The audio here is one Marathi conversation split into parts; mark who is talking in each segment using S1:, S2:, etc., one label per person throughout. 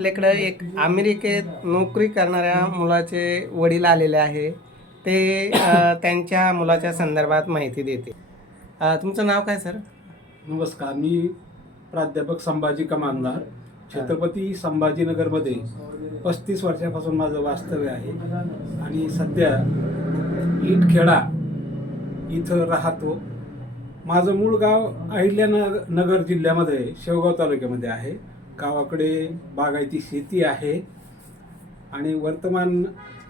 S1: आपल्याकडं एक अमेरिकेत नोकरी करणाऱ्या मुलाचे वडील आलेले आहे. ते त्यांच्या मुलाच्या संदर्भात माहिती देते. तुमचं नाव काय सर?
S2: नमस्कार मी प्राध्यापक संभाजी कमानदार छत्रपती संभाजीनगरमध्ये पस्तीस वर्षापासून माझं वास्तव्य आहे. आणि सध्या इटखेडा इथं राहतो. माझं मूळ गाव अहिल्यानगर नगर जिल्ह्यामध्ये शेवगाव तालुक्यामध्ये आहे. गावाकडे बागायती शेती आहे. आणि वर्तमान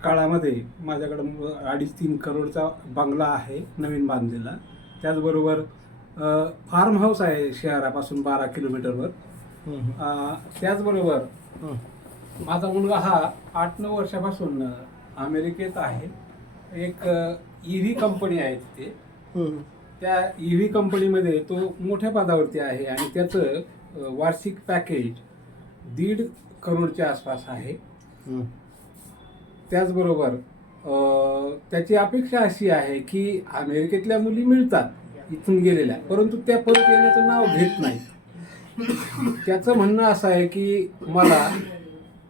S2: काळामध्ये माझ्याकडं अडीच तीन करोडचा बंगला आहे नवीन बांधलेला. त्याचबरोबर फार्म हाऊस आहे शहरापासून बारा किलोमीटरवर. त्याचबरोबर माझा मुलगा हा आठ नऊ वर्षापासून अमेरिकेत आहे. एक ई व्ही कंपनी आहे तिथे. त्या ई व्ही कंपनीमध्ये तो मोठ्या पदावरती आहे आणि त्याचं वार्षिक पॅकेज दीड करोडच्या आसपास आहे. त्याचबरोबर त्याची अपेक्षा अशी आहे की अमेरिकेतल्या मुली मिळतात इथून गेलेल्या परंतु त्या परत येण्याचं नाव घेत नाही त्याचं म्हणणं असं आहे की मला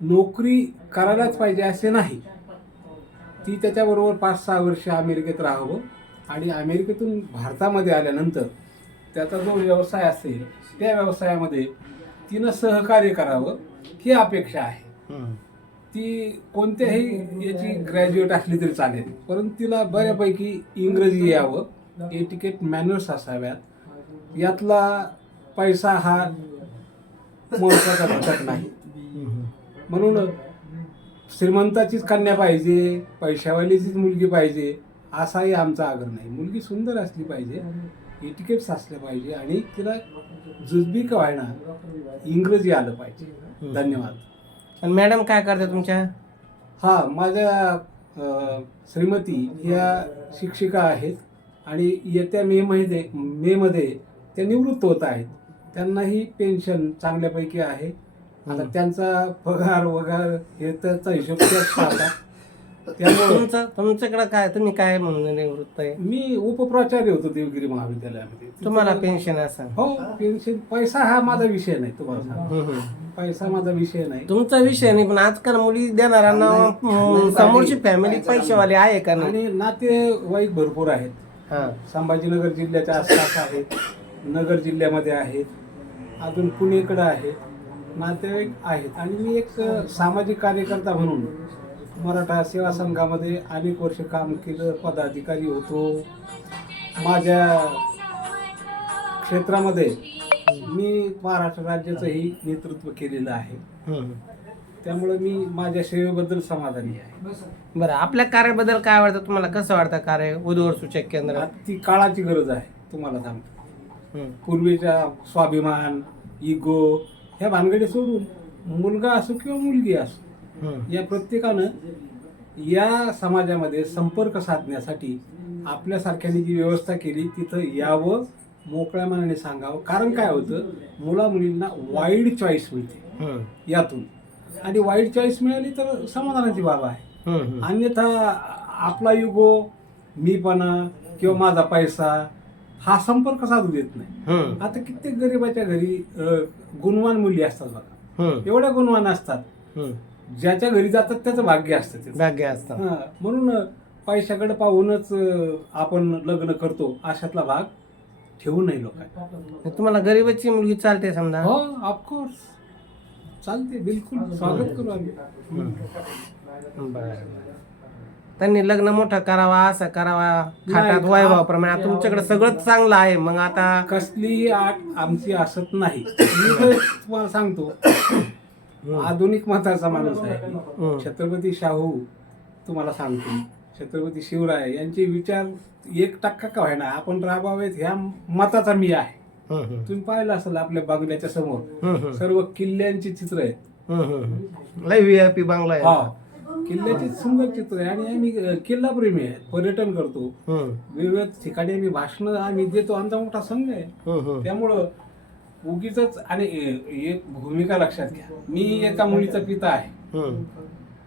S2: नोकरी करायलाच पाहिजे असे नाही. ती त्याच्याबरोबर पाच सहा वर्ष अमेरिकेत राहावं आणि अमेरिकेतून भारतामध्ये आल्यानंतर त्याचा जो व्यवसाय असेल त्या व्यवसायामध्ये तिनं सहकार्य करावं ही अपेक्षा आहे. ती कोणत्याही याची ग्रॅज्युएट असली तरी चालेल. परंतु तिला बऱ्यापैकी इंग्रजी यावं एटिकेट मॅनर्स असाव्यात. यातला पैसा हा महत्त्वाचा घटक नाही. म्हणून श्रीमंताचीच कन्या पाहिजे पैशावालीचीच मुलगी पाहिजे असाही आमचा आग्रह नाही. मुलगी सुंदर असली पाहिजे एटिकेट्स असल्या पाहिजे आणि तिला जुजबी का व्हायना इंग्रजी आलं पाहिजे. धन्यवाद.
S1: आणि मॅडम काय करतात तुमच्या?
S2: हा माझ्या श्रीमती ह्या शिक्षिका आहेत आणि येत्या मे मध्ये मेमध्ये त्या निवृत्त होत आहेत. त्यांनाही पेन्शन चांगल्यापैकी आहे. आता. त्यांचा पगार वगार हे त्याचा हिशोब त्याच पाहतात
S1: तुमचं तुमच्याकडं काय? तुम्ही काय म्हणून निवृत्त आहे?
S2: मी उपप्राचार्य होतो देवगिरी महाविद्यालयामध्ये.
S1: तुम्हाला पेन्शन असं
S2: हो पेन्शन पैसा हा माझा विषय नाही तुम्हाला सांगतो. पैसा माझा विषय नाही.
S1: तुमचा विषय नाही पण आजकाल मुली देणाऱ्यांना अं, समोरची फॅमिली पैशावाली आहे का नाही?
S2: आणि नातेवाईक भरपूर आहेत.
S1: हा.
S2: संभाजीनगर जिल्ह्याच्या आसपास आहेत नगर जिल्ह्यामध्ये आहेत अजून पुणेकडं आहेत नातेवाईक आहेत. आणि मी एक अ, सामाजिक कार्यकर्ता म्हणून मराठा सेवा संघामध्ये अनेक वर्ष काम केलं पदाधिकारी होतो माझ्या क्षेत्रामध्ये मी महाराष्ट्र राज्याचंही नेतृत्व केलेलं आहे. त्यामुळे मी माझ्या सेवेबद्दल समाधानी आहे
S1: बरं आपल्या कार्याबद्दल काय वाटतं तुम्हाला कसं वाटतं कार्य उद्वर सूचक केंद्र
S2: ती काळाची गरज आहे तुम्हाला सांगतो. पूर्वीचा स्वाभिमान इगो ह्या भानगडी सोडून मुलगा असो किंवा मुलगी असो. या प्रत्येकानं या समाजामध्ये संपर्क साधण्यासाठी आपल्यासारख्याने जी व्यवस्था केली तिथं यावं मोकळ्या मनाने सांगावं कारण काय होतं मुला मुलींना वाईड चॉईस मिळते. यातून आणि वाईड चॉईस मिळाली तर समाधानाची बाब आहे. अन्यथा आपला युगो मीपणा किंवा माझा पैसा हा संपर्क साधू देत नाही. आता कित्येक गरीबाच्या घरी गुणवान मुली असतात बघा. एवढ्या गुणवान असतात. ज्याच्या घरी जातात त्याचं भाग्य असतं त्याचं.
S1: भाग्य असतं.
S2: हा, म्हणून पैशाकडे पाहूनच अ, आपण लग्न करतो अशातला भाग ठेवू नये लोकांनी.
S1: तुम्हाला गरीबाची मुलगी चालते समजा?
S2: हो ऑफकोर्स चालते बिलकुल. स्वागत करू आम्ही.
S1: बरं, बरं. त्यांनी लग्न मोठं करावा असं करावा खाटात
S2: नाही.
S1: वैभवाप्रमाणे तुमच्याकडे सगळं चांगलं आहे मग आता
S2: कसलीही आठ आमची असत नाही. मी तर तुम्हाला सांगतो आधुनिक मताचा माणूस आहे. छत्रपती शाहू तुम्हाला सांगतो. छत्रपती शिवराय यांचे विचार एक टक्का का व्हायना आपण राबावेत ह्या मताचा मी आहे. तुम्ही पाहिलं असेल आपल्या बंगल्याच्या समोर. सर्व किल्ल्यांची चित्र आहेत.
S1: लय व्ही आय पी बांगला आहे.
S2: हा. किल्ल्याची सुंदर चित्र आहे. आणि आम्ही किल्लाप्रेमी आहे. पर्यटन करतो. विविध ठिकाणी आम्ही भाषण आम्ही देतो. आमचा मोठा संघ आहे. त्यामुळं उगीच आणि एक भूमिका लक्षात घ्या. मी एका मुलीचा पिता आहे.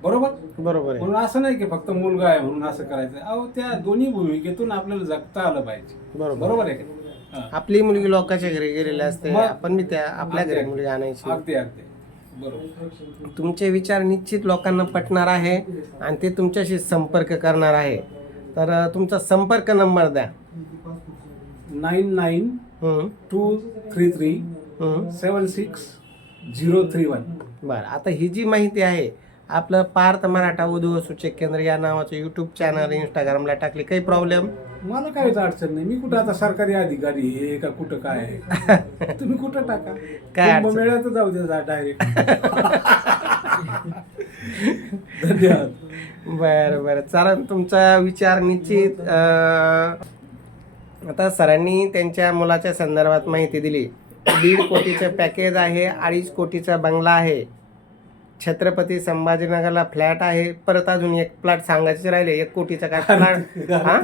S2: बरोबर?
S1: बरोबर आहे.
S2: म्हणून असं नाही की फक्त मुलगा आहे म्हणून असं करायचं. अहो त्या दोन्ही भूमिकेतून आपल्याला जगता आलं पाहिजे.
S1: बरोबर.
S2: बरोबर आहे का? हा.
S1: आपली मुलगी लोकांच्या घरी गेलेली असते
S2: मग-
S1: आपण मी त्या आपल्या घरी मुलगी आणायची.
S2: अगदी अगदी. बरोबर.
S1: तुमचे विचार निश्चित लोकांना पटणार आहे आणि ते तुमच्याशी संपर्क करणार आहे. तर अ, तुमचा संपर्क नंबर द्या.
S2: Nine nine two three three
S1: हं.
S2: Seven six zero three one
S1: बरं आता ही जी माहिती आहे आपलं पार्थ मराठा उद्योग सूचक केंद्र या नावाचं यूट्यूब चॅनल इंस्टाग्रामला टाकले. काही प्रॉब्लेम
S2: मला काहीच अडचण नाही. मी कुठं आता सरकारी अधिकारी आहे का कुठं काय आहे? तुम्ही कुठं टाका?
S1: काय?
S2: कुंभमेळ्यात जाऊ दे डायरेक्ट धन्यवाद.
S1: बरं बरं. चालेल तुमचा विचार निश्चित. आता सरांनी त्यांच्या मुलाच्या संदर्भात माहिती दिली. दीड कोटीचं पॅकेज आहे अडीच कोटीचा बंगला आहे. छत्रपती संभाजीनगरला फ्लॅट आहे परत अजून एक प्लॉट सांगायचे राहिले एक कोटीचा काय फ्लॅट हा?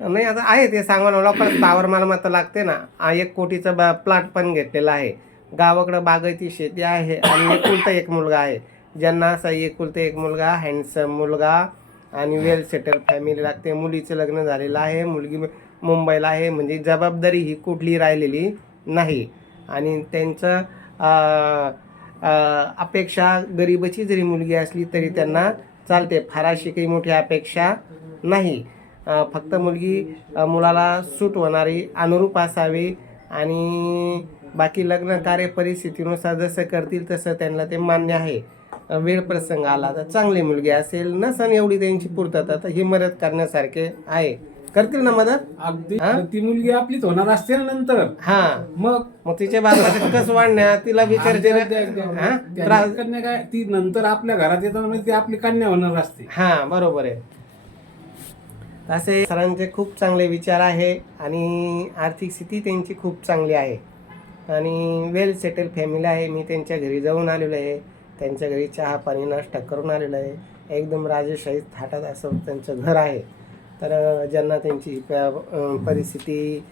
S1: नाही आता आहे ते सांगा ना परत पावर मालमत्ता लागते ना. हा एक कोटीचा बा प्लॉट पण घेतलेला आहे. गावाकडं बागायती शेती आहे आणि एकुलता एक मुलगा आहे. ज्यांना असा एकुलता एक मुलगा हँडसम मुलगा आणि वेल सेटल फॅमिली लागते. मुलीचं लग्न झालेलं आहे मुलगी मुंबईला आहे. म्हणजे जबाबदारी ही कुठली राहिलेली नाही. आणि त्यांचं अपेक्षा गरिबाची जरी मुलगी असली तरी त्यांना चालते. फार अशी काही मोठी अपेक्षा नाही. फक्त मुलगी मुलाला सूट होणारी अनुरूप असावी आणि बाकी लग्न कार्य परिस्थितीनुसार जसं करतील तसं त्यांना ते मान्य आहे. वेळ प्रसंग आला तर चांगली मुलगी असेल नसन एवढी त्यांची पूर्तता तर ही मदत करण्यासारखे आहे. करतील ना मदत?
S2: अगदी.
S1: हा?
S2: ती मुलगी आपलीच होणार असते ना नंतर.
S1: हा.
S2: मग?
S1: मग तिच्या बाजूला कस वाढण्यात तिला विचारते
S2: अगदी, अगदी, अगदी.
S1: हा?
S2: त्यांची
S1: त्रास
S2: कन्या काय ती नंतर आपल्या घरात येताना म्हणजे ती आपली कन्या होणार असते.
S1: हां बरोबर आहे. असे सरांचे खूप चांगले विचार आहे आणि आर्थिक स्थिती त्यांची खूप चांगली आहे. आणि वेल सेटल फॅमिली आहे. मी त्यांच्या घरी जाऊन आलेलो आहे. त्यांच्या घरी चहा पाणी नाश्ता करून आलेलो आहे. एकदम राजेशाही थाटात असं त्यांचं घर आहे. तर ज्यांना त्यांची प- परिस्थिती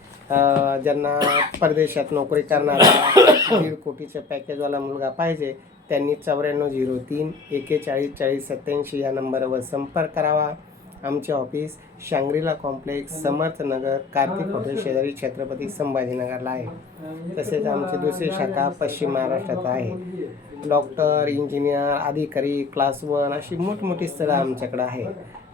S1: ज्यांना परदेशात नोकरी करणारा दीड कोटीचं पॅकेजवाला मुलगा पाहिजे त्यांनी चौऱ्याण्णव झिरो तीन एकेचाळीस चाळीस सत्याऐंशी या नंबरवर संपर्क करावा. आमचे office Shangrila complex Samarthnagar Kartik hotel शेजारी छत्रपती संभाजीनगरला आहे. तसेच आमची दुसरी शाखा पश्चिम महाराष्ट्रात आहे. डॉक्टर इंजिनियर अधिकारी क्लास वन अशी मोठमोठी स्थळं आमच्याकडं आहे.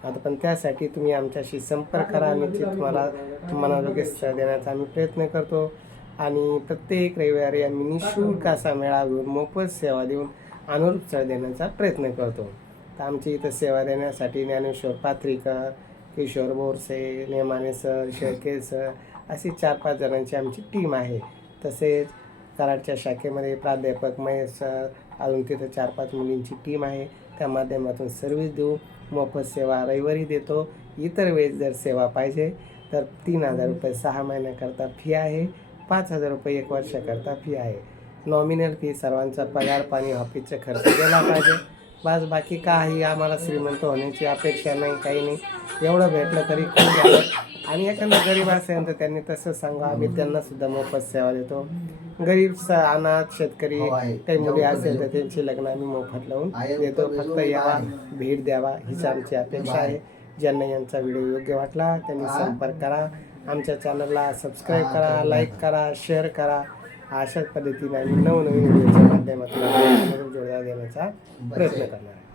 S1: आता पण त्यासाठी तुम्ही आमच्याशी संपर्क करा निश्चित तुम्हाला तुम्हाला स्थळ देण्याचा आम्ही प्रयत्न करतो. आणि प्रत्येक रविवारी आम्ही निशुल्क असा मेळा घेऊन मोफत सेवा देऊन अनुरूप चळ देण्याचा प्रयत्न करतो. तर आमची इथं सेवा देण्यासाठी ज्ञानेश्वर पाथरीकर किशोर बोरसे नेमाने सर शेळके सर अशी चार पाच जणांची आमची टीम आहे. तसेच कराडच्या शाखेमध्ये प्राध्यापक महेश सर अजून तिथं चार पाच मुलींची टीम आहे. त्या माध्यमातून सर्व्हिस देऊ मोफत सेवा रविवारी देतो. इतर वेळेस जर सेवा पाहिजे तर तीन हजार रुपये सहा महिन्याकरता फी आहे. पाच हजार रुपये एक वर्षाकरता फी आहे. नॉमिनल फी सर्वांचा पगार पाणी ऑफिसचा खर्च गेला पाहिजे. बस बाकी काही आम्हाला श्रीमंत होण्याची अपेक्षा नाही काही नाही. एवढं भेटलं तरी खूप झालं. आणि एखादा गरीब असेल तर त्यांनी तसं सांगा आम्ही त्यांना सुद्धा मोफत सेवा देतो. गरीब स अनाथ शेतकरी काही मुली असेल तर त्यांची लग्न आम्ही मोफत लावून देतो. फक्त यावा भेट द्यावा हीच आमची अपेक्षा आहे. ज्यांना यांचा व्हिडिओ योग्य वाटला त्यांनी संपर्क करा. आमच्या चॅनलला सबस्क्राईब करा लाईक करा शेअर करा. अशाच पद्धतीने आम्ही नवनवीन व्हिडिओच्या माध्यमातून आपल्याला जोडला देण्याचा प्रयत्न करणार आहे